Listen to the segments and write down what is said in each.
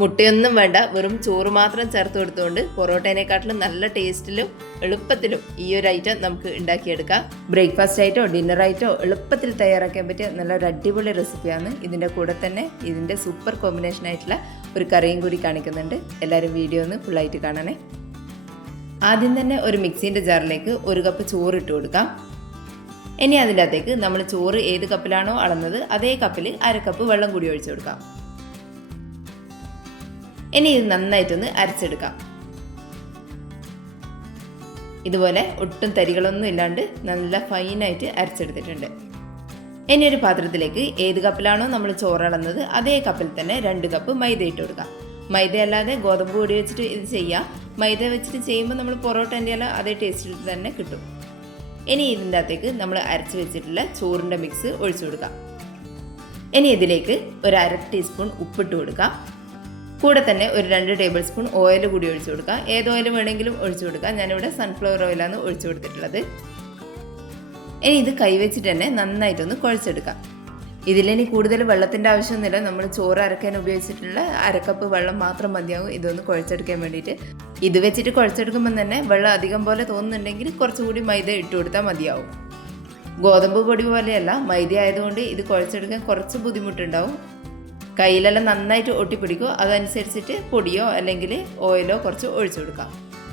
മുട്ടയൊന്നും വേണ്ട, വെറും ചോറ് മാത്രം ചേർത്ത് കൊടുത്തുകൊണ്ട് പൊറോട്ടേനെക്കാട്ടിലും നല്ല ടേസ്റ്റിലും എളുപ്പത്തിലും ഈ ഒരു ഐറ്റം നമുക്ക് ഉണ്ടാക്കിയെടുക്കാം. ബ്രേക്ക്ഫാസ്റ്റ് ആയിട്ടോ ഡിന്നർ ആയിട്ടോ എളുപ്പത്തിൽ തയ്യാറാക്കാൻ പറ്റിയ നല്ലൊരു അടിപൊളി റെസിപ്പിയാണ്. ഇതിൻ്റെ കൂടെ തന്നെ ഇതിൻ്റെ സൂപ്പർ കോമ്പിനേഷൻ ആയിട്ടുള്ള ഒരു കറിയും കൂടി കാണിക്കുന്നുണ്ട്. എല്ലാവരും വീഡിയോ ഒന്ന് ഫുള്ളായിട്ട് കാണണേ. ആദ്യം തന്നെ ഒരു മിക്സിൻ്റെ ജാറിലേക്ക് 1 കപ്പ് ചോറ് ഇട്ട് കൊടുക്കാം. ഇനി അതിൻ്റെ അകത്തേക്ക് നമ്മൾ ചോറ് ഏത് കപ്പിലാണോ അളന്നത് അതേ കപ്പിൽ 1/2 കപ്പ് വെള്ളം കൂടി ഒഴിച്ചു കൊടുക്കാം. ഇനി ഇത് നന്നായിട്ടൊന്ന് അരച്ചെടുക്കാം. ഇതുപോലെ ഒട്ടും തരികളൊന്നും ഇല്ലാണ്ട് നല്ല ഫൈനായിട്ട് അരച്ചെടുത്തിട്ടുണ്ട്. ഇനി ഒരു പാത്രത്തിലേക്ക് ഏത് കപ്പിലാണോ നമ്മൾ ചോറളന്നത് അതേ കപ്പിൽ തന്നെ 2 കപ്പ് മൈദ ഇട്ട് കൊടുക്കാം. മൈദ അല്ലാതെ ഗോതമ്പ് പൊടി വെച്ചിട്ട് ഇത് ചെയ്യാം. മൈദ വെച്ചിട്ട് ചെയ്യുമ്പോൾ നമ്മൾ പൊറോട്ടൻ്റെ എല്ലാം അതേ ടേസ്റ്റിൽ തന്നെ കിട്ടും. ഇനി ഇതിൻ്റെ അകത്തേക്ക് നമ്മൾ അരച്ച് വെച്ചിട്ടുള്ള ചോറിൻ്റെ മിക്സ് ഒഴിച്ചു കൊടുക്കാം. ഇനി ഇതിലേക്ക് ഒരു 1/2 ടീസ്പൂൺ ഉപ്പിട്ട് കൊടുക്കാം. കൂടെ തന്നെ ഒരു 2 ടേബിൾ സ്പൂൺ ഓയിൽ കൂടി ഒഴിച്ചു കൊടുക്കാം. ഏത് ഓയിൽ വേണമെങ്കിലും ഒഴിച്ചു കൊടുക്കാം. ഞാനിവിടെ സൺഫ്ലവർ ഓയിലാണ് ഒഴിച്ചു കൊടുത്തിട്ടുള്ളത്. ഇനി ഇത് കൈവച്ചിട്ട് തന്നെ നന്നായിട്ടൊന്ന് കുഴച്ചെടുക്കാം. ഇതിലിനി കൂടുതൽ വെള്ളത്തിൻ്റെ ആവശ്യമൊന്നുമില്ല. നമ്മൾ ചോറ് അരക്കാൻ ഉപയോഗിച്ചിട്ടുള്ള 1/2 കപ്പ് വെള്ളം മാത്രം മതിയാകും ഇതൊന്ന് കുഴച്ചെടുക്കാൻ വേണ്ടിയിട്ട്. ഇത് വെച്ചിട്ട് കുഴച്ചെടുക്കുമ്പോൾ തന്നെ വെള്ളം അധികം പോലെ തോന്നുന്നുണ്ടെങ്കിൽ കുറച്ചുകൂടി മൈദ ഇട്ട് കൊടുത്താൽ മതിയാവും. ഗോതമ്പ് പൊടി പോലെയല്ല, മൈദ ആയതുകൊണ്ട് ഇത് കുഴച്ചെടുക്കാൻ കുറച്ച് ബുദ്ധിമുട്ടുണ്ടാവും. കയ്യിലെല്ലാം നന്നായിട്ട് ഒട്ടിപ്പിടിക്കും. അതനുസരിച്ചിട്ട് പൊടിയോ അല്ലെങ്കിൽ ഓയിലോ കുറച്ച് ഒഴിച്ചു കൊടുക്കാം.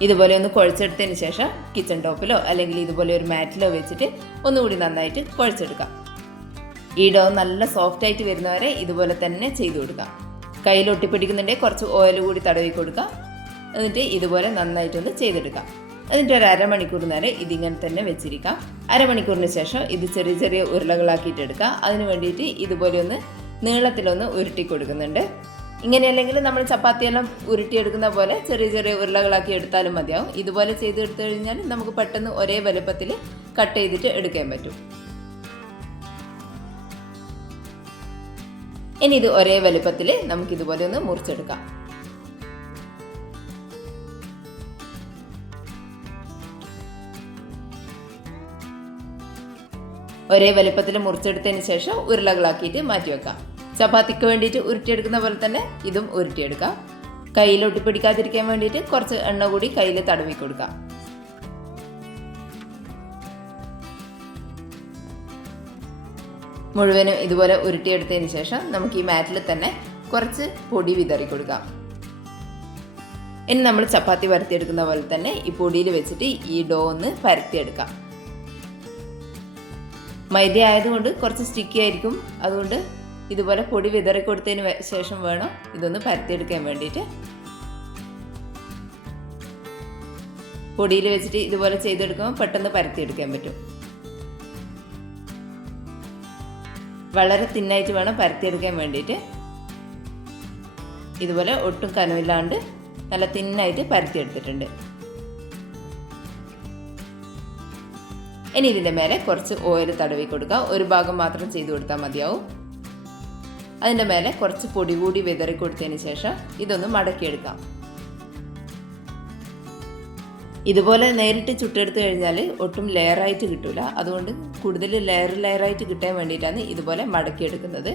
ഇതുപോലെ ഒന്ന് കുഴച്ചെടുത്തതിന് ശേഷം കിച്ചൺ ടോപ്പിലോ അല്ലെങ്കിൽ ഇതുപോലെ ഒരു മാറ്റിലോ വെച്ചിട്ട് ഒന്നുകൂടി നന്നായിട്ട് കുഴച്ചെടുക്കാം. ഈ ഡോ നല്ല സോഫ്റ്റ് ആയിട്ട് വരുന്നവരെ ഇതുപോലെ തന്നെ ചെയ്തു കൊടുക്കാം. കയ്യിൽ ഒട്ടിപ്പിടിക്കുന്നുണ്ടെങ്കിൽ കുറച്ച് ഓയിൽ കൂടി തടവി കൊടുക്കാം. എന്നിട്ട് ഇതുപോലെ നന്നായിട്ടൊന്ന് ചെയ്തെടുക്കാം. എന്നിട്ട് ഒരു 1/2 മണിക്കൂർ നേരം ഇതിങ്ങനെ തന്നെ വെച്ചിരിക്കാം. 1/2 മണിക്കൂറിന് ശേഷം ഇത് ചെറിയ ചെറിയ ഉരുളകളാക്കിയിട്ട് എടുക്കാം. അതിന് വേണ്ടിയിട്ട് ഇതുപോലെ ഒന്ന് നീളത്തിലൊന്ന് ഉരുട്ടി കൊടുക്കുന്നുണ്ട്. ഇങ്ങനെയല്ലെങ്കിൽ നമ്മൾ ചപ്പാത്തിയെല്ലാം ഉരുട്ടിയെടുക്കുന്ന പോലെ ചെറിയ ചെറിയ ഉരുളകളാക്കി എടുത്താലും മതിയാവും. ഇതുപോലെ ചെയ്തെടുത്തു കഴിഞ്ഞാൽ നമുക്ക് പെട്ടെന്ന് ഒരേ വലുപ്പത്തിൽ കട്ട് ചെയ്തിട്ട് എടുക്കാൻ പറ്റും. ഇനി ഇത് ഒരേ വലുപ്പത്തിൽ നമുക്കിതുപോലെ ഒന്ന് മുറിച്ചെടുക്കാം. ഒരേ വലുപ്പത്തിൽ മുറിച്ചെടുത്തതിന് ശേഷം ഉരുളകളാക്കിയിട്ട് മാറ്റി വെക്കാം. ചപ്പാത്തിക്ക് വേണ്ടിയിട്ട് ഉരുട്ടിയെടുക്കുന്ന പോലെ തന്നെ ഇതും ഉരുട്ടിയെടുക്കാം. കയ്യിൽ ഒട്ടിപ്പിടിക്കാതിരിക്കാൻ വേണ്ടിയിട്ട് കുറച്ച് എണ്ണ കൂടി കയ്യിൽ തടവി കൊടുക്കാം. മുഴുവനും ഇതുപോലെ ഉരുട്ടിയെടുത്തതിന് ശേഷം നമുക്ക് ഈ മാറ്റിൽ തന്നെ കുറച്ച് പൊടി വിതറി കൊടുക്കാം. ഇനി നമ്മൾ ചപ്പാത്തി പരത്തിയെടുക്കുന്ന പോലെ തന്നെ ഈ പൊടിയിൽ വെച്ചിട്ട് ഈ ഡോ ഒന്ന് പരത്തിയെടുക്കാം. മൈദ ആയതുകൊണ്ട് കുറച്ച് സ്റ്റിക്കി ആയിരിക്കും. അതുകൊണ്ട് ഇതുപോലെ പൊടി വിതറി കൊടുത്തതിന് ശേഷം വേണം ഇതൊന്ന് പരത്തിയെടുക്കാൻ വേണ്ടിയിട്ട്. പൊടിയിൽ വെച്ചിട്ട് ഇതുപോലെ ചെയ്തെടുക്കുമ്പോൾ പെട്ടെന്ന് പരത്തിയെടുക്കാൻ പറ്റും. വളരെ തിന്നായിട്ട് വേണം പരത്തിയെടുക്കാൻ വേണ്ടിയിട്ട്. ഇതുപോലെ ഒട്ടും കനമില്ലാണ്ട് നല്ല തിന്നായിട്ട് പരത്തിയെടുത്തിട്ടുണ്ട്. ഇനി ഇതിൻ്റെ മേലെ കുറച്ച് ഓയിൽ തടവി കൊടുക്കാം. ഒരു ഭാഗം മാത്രം ചെയ്ത് കൊടുത്താൽ മതിയാവും. അതിൻ്റെ മേലെ കുറച്ച് പൊടി കൂടി വിതറി കൊടുത്തതിന് ശേഷം ഇതൊന്ന് മടക്കിയെടുക്കാം. ഇതുപോലെ നേരിട്ട് ചുട്ടെടുത്ത് കഴിഞ്ഞാൽ ഒട്ടും ലെയറായിട്ട് കിട്ടില്ല. അതുകൊണ്ട് കൂടുതൽ ലെയറായിട്ട് കിട്ടാൻ വേണ്ടിയിട്ടാണ് ഇതുപോലെ മടക്കിയെടുക്കുന്നത്.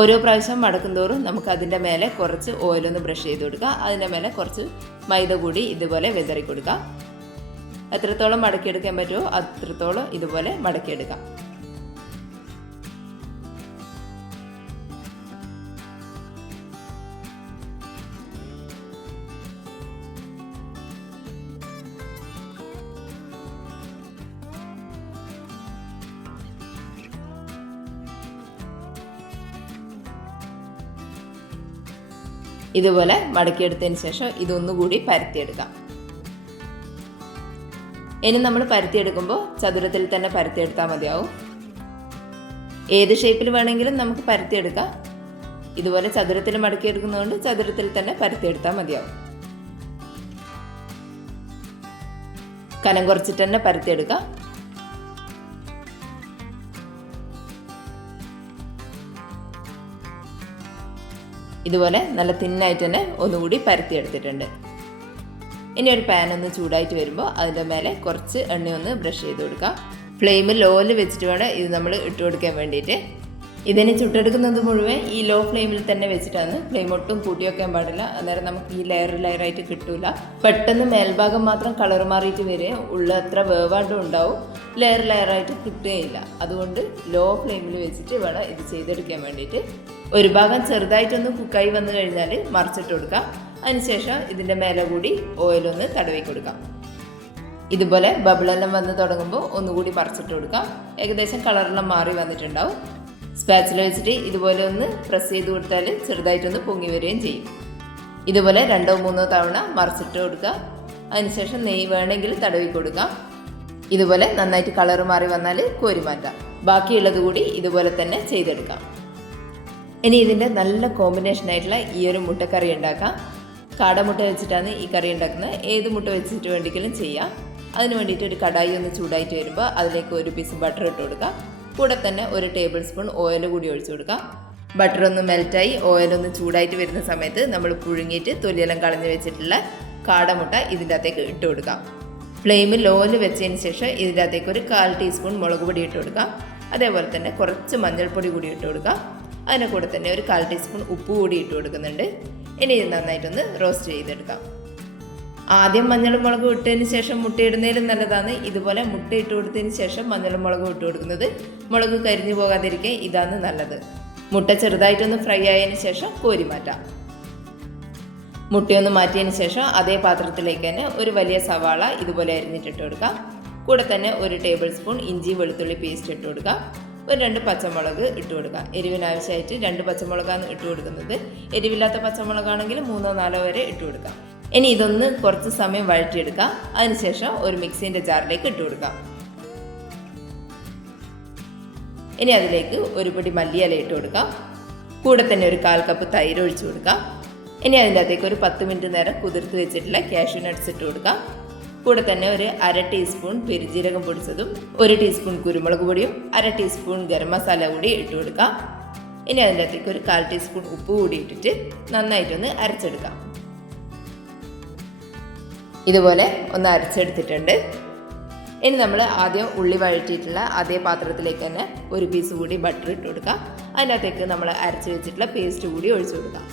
ഓരോ പ്രാവശ്യം മടക്കുന്തോറും നമുക്ക് അതിൻ്റെ മേലെ കുറച്ച് ഓയിലൊന്ന് ബ്രഷ് ചെയ്ത് കൊടുക്കുക. അതിൻ്റെ മേലെ കുറച്ച് മൈദ കൂടി ഇതുപോലെ വിതറി കൊടുക്കുക. എത്രത്തോളം മടക്കിയെടുക്കാൻ പറ്റുമോ അത്രത്തോളം ഇതുപോലെ മടക്കിയെടുക്കാം. ഇതുപോലെ മടക്കിയെടുത്തതിന് ശേഷം ഇതൊന്നുകൂടി പരത്തിയെടുക്കാം. ഇനി നമ്മൾ പരത്തിയെടുക്കുമ്പോൾ ചതുരത്തിൽ തന്നെ പരത്തിയെടുത്താൽ മതിയാവും. ഏത് ഷേപ്പിൽ വേണമെങ്കിലും നമുക്ക് പരത്തിയെടുക്കാം. ഇതുപോലെ ചതുരത്തിൽ മടക്കിയെടുക്കുന്നതുകൊണ്ട് ചതുരത്തിൽ തന്നെ പരത്തിയെടുത്താൽ മതിയാവും. കനം കുറച്ചിട്ട് തന്നെ പരത്തിയെടുക്കാം. ഇതുപോലെ നല്ല തിന്നായിട്ട് തന്നെ ഒന്നുകൂടി പരത്തിയെടുത്തിട്ടുണ്ട്. ഇനി ഒരു പാൻ ഒന്ന് ചൂടായിട്ട് വരുമ്പോൾ അതിൻ്റെ മേലെ കുറച്ച് എണ്ണ ഒന്ന് ബ്രഷ് ചെയ്ത് കൊടുക്കാം. ഫ്ലെയിം ലോയിൽ വെച്ചിട്ട് വേണം ഇത് നമ്മൾ ഇട്ട് കൊടുക്കാൻ വേണ്ടിയിട്ട്. ഇതിനെ ചുട്ടെടുക്കുന്നത് മുഴുവൻ ഈ ലോ ഫ്ലെയിമിൽ തന്നെ വെച്ചിട്ടാണ്. ഫ്ലെയിം ഒട്ടും കൂട്ടി വെക്കാൻ പാടില്ല, അന്നേരം നമുക്ക് ഈ ലെയറായിട്ട് കിട്ടൂല. പെട്ടെന്ന് മേൽഭാഗം മാത്രം കളർ മാറിയിട്ട് വരിക, ഉള്ള അത്ര വേവാണ്ടും ഉണ്ടാവും, ലെയറായിട്ട് കിട്ടുകയില്ല. അതുകൊണ്ട് ലോ ഫ്ലെയിമിൽ വെച്ചിട്ട് വേണം ഇത് ചെയ്തെടുക്കാൻ വേണ്ടിയിട്ട്. ഒരു ഭാഗം ചെറുതായിട്ടൊന്ന് കുക്കായി വന്നു കഴിഞ്ഞാൽ മറിച്ചിട്ട് കൊടുക്കാം. അതിനുശേഷം ഇതിൻ്റെ മേലെ കൂടി ഓയിലൊന്ന് തടവി കൊടുക്കാം. ഇതുപോലെ ബബിളെല്ലാം വന്ന് തുടങ്ങുമ്പോൾ ഒന്നുകൂടി മറിച്ചിട്ട് കൊടുക്കാം. ഏകദേശം കളറെല്ലാം മാറി വന്നിട്ടുണ്ടാവും. സ്പാച്ചില വെച്ചിട്ട് ഇതുപോലെ ഒന്ന് പ്രസ് ചെയ്ത് കൊടുത്താൽ ചെറുതായിട്ടൊന്ന് പൊങ്ങി വരികയും ചെയ്യും. ഇതുപോലെ 2-3 തവണ മറിച്ചിട്ട് കൊടുക്കുക. അതിനുശേഷം നെയ്യ് വേണമെങ്കിൽ തടവി കൊടുക്കാം. ഇതുപോലെ നന്നായിട്ട് കളർ മാറി വന്നാൽ കോരി മാറ്റാം. ബാക്കിയുള്ളത് കൂടി ഇതുപോലെ തന്നെ ചെയ്തെടുക്കാം. ഇനി ഇതിൻ്റെ നല്ല കോമ്പിനേഷനായിട്ടുള്ള ഈ ഒരു മുട്ടക്കറി ഉണ്ടാക്കാം. കാടമുട്ട വെച്ചിട്ടാണ് ഈ കറി ഉണ്ടാക്കുന്നത്. ഏത് മുട്ട വെച്ചിട്ട് വേണ്ടിയെങ്കിലും ചെയ്യാം. അതിന് വേണ്ടിയിട്ട് ഒരു കടായി ഒന്ന് ചൂടായിട്ട് വരുമ്പോൾ അതിലേക്ക് ഒരു പീസ് ബട്ടർ ഇട്ട് കൊടുക്കുക. കൂടെ തന്നെ 1 ടേബിൾ സ്പൂൺ ഓയിൽ കൂടി ഒഴിച്ചു കൊടുക്കുക. ബട്ടർ ഒന്ന് മെൽറ്റായി ഓയിലൊന്ന് ചൂടായിട്ട് വരുന്ന സമയത്ത് നമ്മൾ പുഴുങ്ങിയിട്ട് തൊലിയെല്ലാം കളഞ്ഞ് വെച്ചിട്ടുള്ള കാടമുട്ട ഇതിൻ്റെ അകത്തേക്ക് ഇട്ട് കൊടുക്കാം. ഫ്ലെയിം ലോയിൽ വെച്ചതിന് ശേഷം ഇതിൻ്റെ അകത്തേക്ക് ഒരു 1/4 ടീസ്പൂൺ മുളക് പൊടി ഇട്ട് കൊടുക്കാം. അതേപോലെ തന്നെ കുറച്ച് മഞ്ഞൾപ്പൊടി കൂടി ഇട്ട് കൊടുക്കാം. അതിൻ്റെ കൂടെ തന്നെ ഒരു 1/4 ടീസ്പൂൺ ഉപ്പ് കൂടി ഇട്ട് കൊടുക്കുന്നുണ്ട്. ഇനി ഇത് നന്നായിട്ടൊന്ന് റോസ്റ്റ് ചെയ്തെടുക്കാം. ആദ്യം മഞ്ഞളും മുളകും ഇട്ടതിന് ശേഷം മുട്ട ഇടുന്നതിലും നല്ലതാണ്. ഇതുപോലെ മുട്ട ഇട്ട് കൊടുത്തതിന് ശേഷം മഞ്ഞളും മുളകും ഇട്ട് കൊടുക്കുന്നത് മുളക് കരിഞ്ഞു പോകാതിരിക്കാൻ ഇതാണ് നല്ലത്. മുട്ട ചെറുതായിട്ടൊന്ന് ഫ്രൈ ആയതിനു ശേഷം കോരി മാറ്റാം. മുട്ടയൊന്ന് മാറ്റിയതിന് ശേഷം അതേ പാത്രത്തിലേക്ക് തന്നെ ഒരു വലിയ സവാള ഇതുപോലെ അരിഞ്ഞിട്ടിട്ട് കൊടുക്കാം. കൂടെ തന്നെ 1 ടേബിൾ സ്പൂൺ ഇഞ്ചി വെളുത്തുള്ളി പേസ്റ്റ് ഇട്ട് കൊടുക്കാം. 2 പച്ചമുളക് ഇട്ട് കൊടുക്കാം. എരിവിനാവശ്യമായിട്ട് 2 പച്ചമുളകാണ് ഇട്ട് കൊടുക്കുന്നത്. എരിവില്ലാത്ത പച്ചമുളകാണെങ്കിൽ 3-4 വരെ ഇട്ട് കൊടുക്കാം. ഇനി ഇതൊന്ന് കുറച്ച് സമയം വഴറ്റിയെടുക്കാം. അതിനുശേഷം ഒരു മിക്സിൻ്റെ ജാറിലേക്ക് ഇട്ട് കൊടുക്കാം. ഇനി അതിലേക്ക് ഒരു പിടി മല്ലിയില ഇട്ട് കൊടുക്കാം. കൂടെ തന്നെ ഒരു 1/4 കപ്പ് തൈര് ഒഴിച്ചു കൊടുക്കാം. ഇനി അതിൻ്റെ അകത്തേക്ക് ഒരു 10 മിനിറ്റ് നേരം കുതിർത്ത് വെച്ചിട്ടുള്ള കാഷ്യൂ നട്ട്സ് ഇട്ട് കൊടുക്കാം. കൂടെ തന്നെ ഒരു 1/2 ടീസ്പൂൺ പെരുജീരകം പൊടിച്ചതും 1 ടീസ്പൂൺ കുരുമുളക് പൊടിയും 1/2 ടീസ്പൂൺ ഗരം മസാല കൂടി ഇട്ട് കൊടുക്കാം. ഇനി അതിൻ്റെ അകത്തേക്ക് ഒരു 1/4 ടീസ്പൂൺ ഉപ്പ് കൂടി ഇട്ടിട്ട് നന്നായിട്ടൊന്ന് അരച്ചെടുക്കാം. ഇതുപോലെ ഒന്ന് അരച്ചെടുത്തിട്ടുണ്ട്. ഇനി നമ്മൾ ആദ്യം ഉള്ളി വഴറ്റിയിട്ടുള്ള അതേ പാത്രത്തിലേക്ക് തന്നെ ഒരു പീസ് കൂടി ബട്ടർ ഇട്ട് കൊടുക്കാം. അതിനകത്തേക്ക് നമ്മൾ അരച്ച് വെച്ചിട്ടുള്ള പേസ്റ്റ് കൂടി ഒഴിച്ചു കൊടുക്കാം.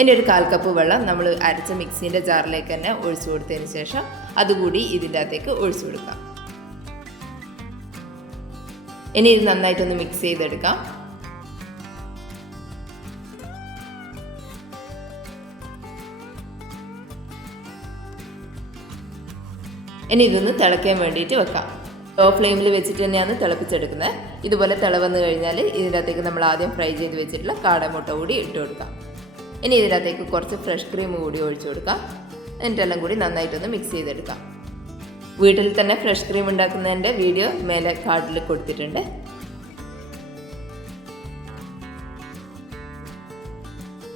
ഇനി ഒരു 1/4 കപ്പ് വെള്ളം നമ്മൾ അരച്ച മിക്സിൻ്റെ ജാറിലേക്ക് തന്നെ ഒഴിച്ചു കൊടുത്തതിന് ശേഷം അതുകൂടി ഇതിൻ്റെ അകത്തേക്ക് ഒഴിച്ചു കൊടുക്കാം. ഇനി ഇത് നന്നായിട്ടൊന്ന് മിക്സ് ചെയ്തെടുക്കാം. ഇനി ഇതൊന്ന് തിളയ്ക്കാൻ വേണ്ടിയിട്ട് വെക്കാം. ലോ ഫ്ലെയിമിൽ വെച്ചിട്ട് തന്നെയാണ് തിളപ്പിച്ചെടുക്കുന്നത്. ഇതുപോലെ തിളവന്ന് കഴിഞ്ഞാൽ ഇതിനകത്തേക്ക് നമ്മൾ ആദ്യം ഫ്രൈ ചെയ്ത് വെച്ചിട്ടുള്ള കാടമുട്ട കൂടി ഇട്ട് കൊടുക്കാം. ഇനി ഇതിനകത്തേക്ക് കുറച്ച് ഫ്രഷ് ക്രീം കൂടി ഒഴിച്ചു കൊടുക്കാം. എന്നിട്ടെല്ലാം കൂടി നന്നായിട്ടൊന്ന് മിക്സ് ചെയ്തെടുക്കാം. വീട്ടിൽ തന്നെ ഫ്രഷ് ക്രീം ഉണ്ടാക്കുന്നതിൻ്റെ വീഡിയോ മേലെ കാർഡിൽ കൊടുത്തിട്ടുണ്ട്.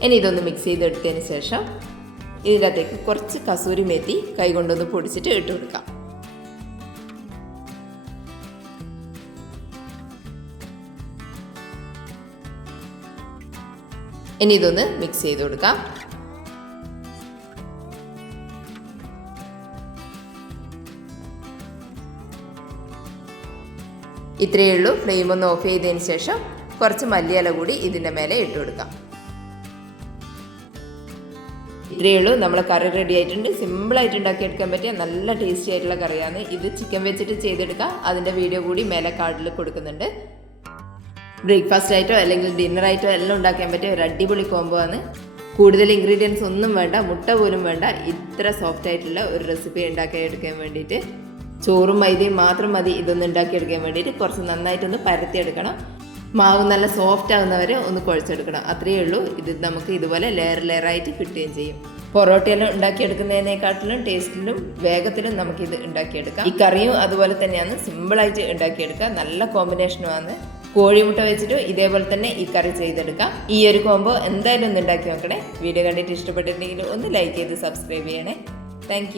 ഇനി ഇതൊന്ന് മിക്സ് ചെയ്തെടുത്തതിന് ശേഷം ഇതിനകത്തേക്ക് കുറച്ച് കസൂരി മേത്തി കൈകൊണ്ടൊന്ന് പൊടിച്ചിട്ട് ഇട്ട് കൊടുക്കാം. ഇനി ഇതൊന്ന് മിക്സ് ചെയ്ത് കൊടുക്കാം. ഇത്രയേ ഉള്ളൂ. ഫ്ലെയിം ഒന്ന് ഓഫ് ചെയ്തതിന് ശേഷം കുറച്ച് മല്ലിയില കൂടി ഇതിൻ്റെ മേലെ ഇട്ട് കൊടുക്കാം. ഇത്രയേ ഉള്ളൂ. നമ്മൾ കറി റെഡി ആയിട്ടുണ്ട്. സിമ്പിളായിട്ട് ഉണ്ടാക്കിയെടുക്കാൻ പറ്റിയ നല്ല ടേസ്റ്റി ആയിട്ടുള്ള കറിയാണ് ഇത്. ചിക്കൻ വെച്ചിട്ട് ചെയ്തെടുക്കാം. അതിൻ്റെ വീഡിയോ കൂടി മേലെ കാർഡിൽ കൊടുക്കുന്നുണ്ട്. ബ്രേക്ക്ഫാസ്റ്റ് ആയിട്ടോ അല്ലെങ്കിൽ ഡിന്നറായിട്ടോ എല്ലാം ഉണ്ടാക്കാൻ പറ്റിയ ഒരു അടിപൊളി കോംബോ ആണ്. കൂടുതൽ ഇൻഗ്രീഡിയൻസ് ഒന്നും വേണ്ട, മുട്ട പോലും വേണ്ട. ഇത്ര സോഫ്റ്റ് ആയിട്ടുള്ള ഒരു റെസിപ്പി ഉണ്ടാക്കിയെടുക്കാൻ വേണ്ടിയിട്ട് ചോറും മൈദയും മാത്രം മതി ഇതൊന്ന് ഉണ്ടാക്കിയെടുക്കാൻ വേണ്ടിയിട്ട്. കുറച്ച് നന്നായിട്ടൊന്ന് പരത്തിയെടുക്കണം. മാവ് നല്ല സോഫ്റ്റ് ആകുന്നവരെ ഒന്ന് കുഴച്ചെടുക്കണം. അത്രയേ ഉള്ളൂ. ഇത് നമുക്ക് ഇതുപോലെ ലെയറായിട്ട് കിട്ടുകയും ചെയ്യും. പൊറോട്ടയെല്ലാം ഉണ്ടാക്കിയെടുക്കുന്നതിനെക്കാട്ടിലും ടേസ്റ്റിലും വേഗത്തിലും നമുക്കിത് ഉണ്ടാക്കിയെടുക്കാം. ഈ കറിയും അതുപോലെ തന്നെയാണ് സിമ്പിളായിട്ട് ഉണ്ടാക്കിയെടുക്കുക. നല്ല കോമ്പിനേഷനുമാണ്. കോഴിമുട്ട വെച്ചിട്ട് ഇതേപോലെ തന്നെ ഈ കറി ചെയ്തെടുക്കാം. ഈ ഒരു കോംബോ എന്തായാലും ഒന്ന് ഉണ്ടാക്കി നോക്കണേ. വീഡിയോ കണ്ടിട്ട് ഇഷ്ടപ്പെട്ടിട്ടുണ്ടെങ്കിൽ ഒന്ന് ലൈക്ക് ചെയ്ത് സബ്സ്ക്രൈബ് ചെയ്യണേ. താങ്ക്